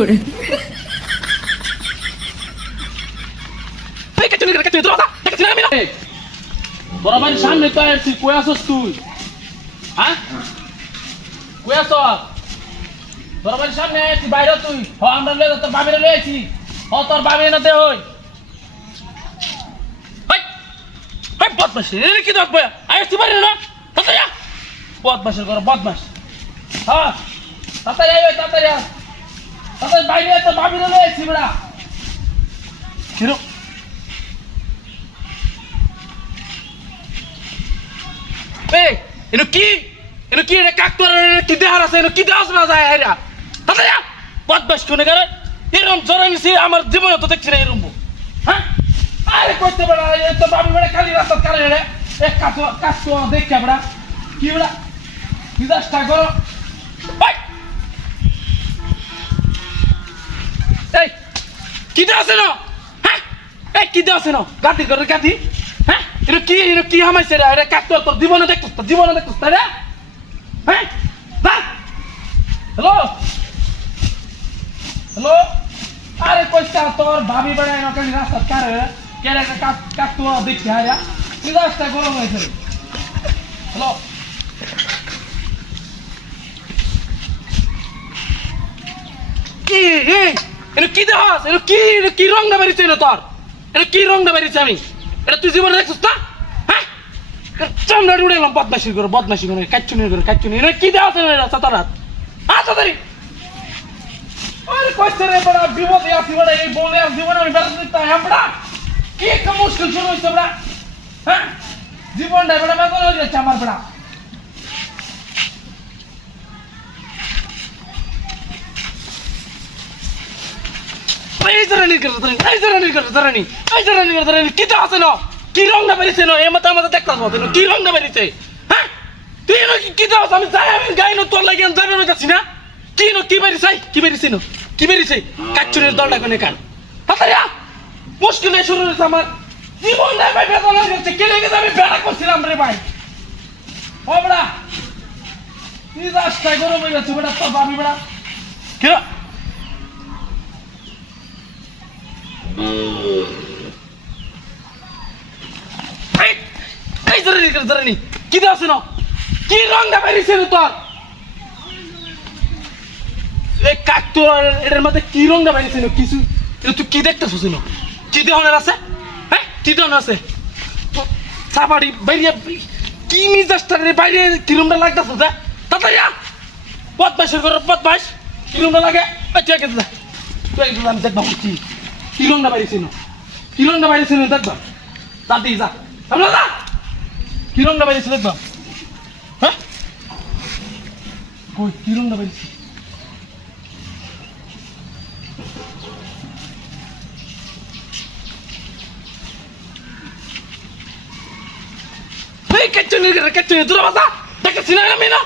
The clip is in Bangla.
করে তোরা বাড়ির সামনে তো আসছি, কই আসস তুই? হ্যাঁ কই আসস? তোরা বাড়ির সামনে আসছি, বাইরে তুই। হ আমরা লয়ে তোর বাবিরে লয়ে আইছি। হ তোর বাবি না দে হই। হাই বদমাশ, এর কি দেখব? আইছি পারি না। তাড়াতাড়ি আ। বদমাশের ঘর বদমাশ। হ্যাঁ তাড়াতাড়ি আয়, তাড়াতাড়ি আ। তাড়াতাড়ি বাইরে তোর বাবিরে লয়ে আইছি বড়া। কিরো এই এনো কি এটা কাকতর কি দেহার আছে? এনো কি দেহাস না যায় হেরা? তাতে যা বদমাশ কোনে করে এরকম জরানিছি আমার জীবনে তো দেখছি না এরকম। হ্যাঁ আরে কইতে বড়া এ তো বাবু বড়া খালি রাস্তা কালে রে এক কাকতো দেখে বড়া কি বড়া বিদাসটা করো। ভাই এই কি দেহাস না? হ্যাঁ এই কি দেহাস না? গাতি করে গাতি। হ্যাঁ এটা কি হামাইছে রে? এটা কাকতো তোর জীবনে দেখছিস, তোর জীবনে দেখছিস তাই না? হ্যাঁ হ্যালো হ্যালো আরে কইতা তোর ভাবি বেড়ায় না খালি রাস্তা কারে কেন একটা কাকতো দেখছি হায়া কি রাস্তা গরম হয়েছে। হ্যালো কি এটা কি দেখাস? এটা কি রংটা বেরিয়েছে না তোর? এটা কি রংটা বেরিয়েছে? আমি এটা তুই জীবনে দেখছিস না? হ্যাঁ চামড়া উড়ে গেলাম। বদমাশি করে কাচ্চুনি এটা কি দেওয়া আছে না সাতারাত? আচ্ছা তারি আরে কইছে রে বড়া বিপদে আছি বড়া, এই বলে আর জীবনে আমি বেড়াতে দিতে হয় বড়া। কি একটা মুশকিল শুরু হয়েছে বড়া। হ্যাঁ জীবনটা বড়া বেদনা হয়ে যাচ্ছে আমার বড়া। এই জরানি কি তো আছে না? কি রংটা বেরিয়েছে না? এ মতো আমাদের দেখতে পাবো কি রংটা বেরিয়েছে? হ্যাঁ তুই কি দাও? আমি যাই আমি গাই না তোর লাগে যাবে না যাচ্ছি না। কি বেরিয়েছে কাচ্চুরের দলটা কোনে কান তাড়াতাড়ি আ। মুশকিল শুরু হয়েছে আমার জীবনটা ভাই বেদনা হয়ে যাচ্ছে। কে লেগে আমি বেড়া করছিলাম রে ভাই। ও বড়া তুই রাস্তায় গরম হয়ে যাচ্ছে বেড়া তোর বাবি বেড়া কে কি আছে না? কি রংটা বেরিয়েছে তোর? এই কাকতোর এটার মধ্যে কি রংটা বেরিয়েছে কিছু? তুই কি দেখতেছিস না? কি ধরনের আছে? হ্যাঁ কি ধরনের আছে? সাবাড়ি বাইরে কি মিজাজটা বাইরে কি রংটা লাগতেছে? তাড়াতাড়ি আ। বদমাশের ঘর বদমাশ কি রংটা লাগে? তুই আমি দেখবা কি রংটা বেরিয়েছে না? কি রংটা বেরিয়েছে না দেখবা? দাদি যা আমরা যা কি রংটা বেরিয়েছে দেখবা? হ্যাঁ কই কি রংটা বেরিয়েছে? এই কেচ্চুনি দূরে বাসা দেখেছি না আমি না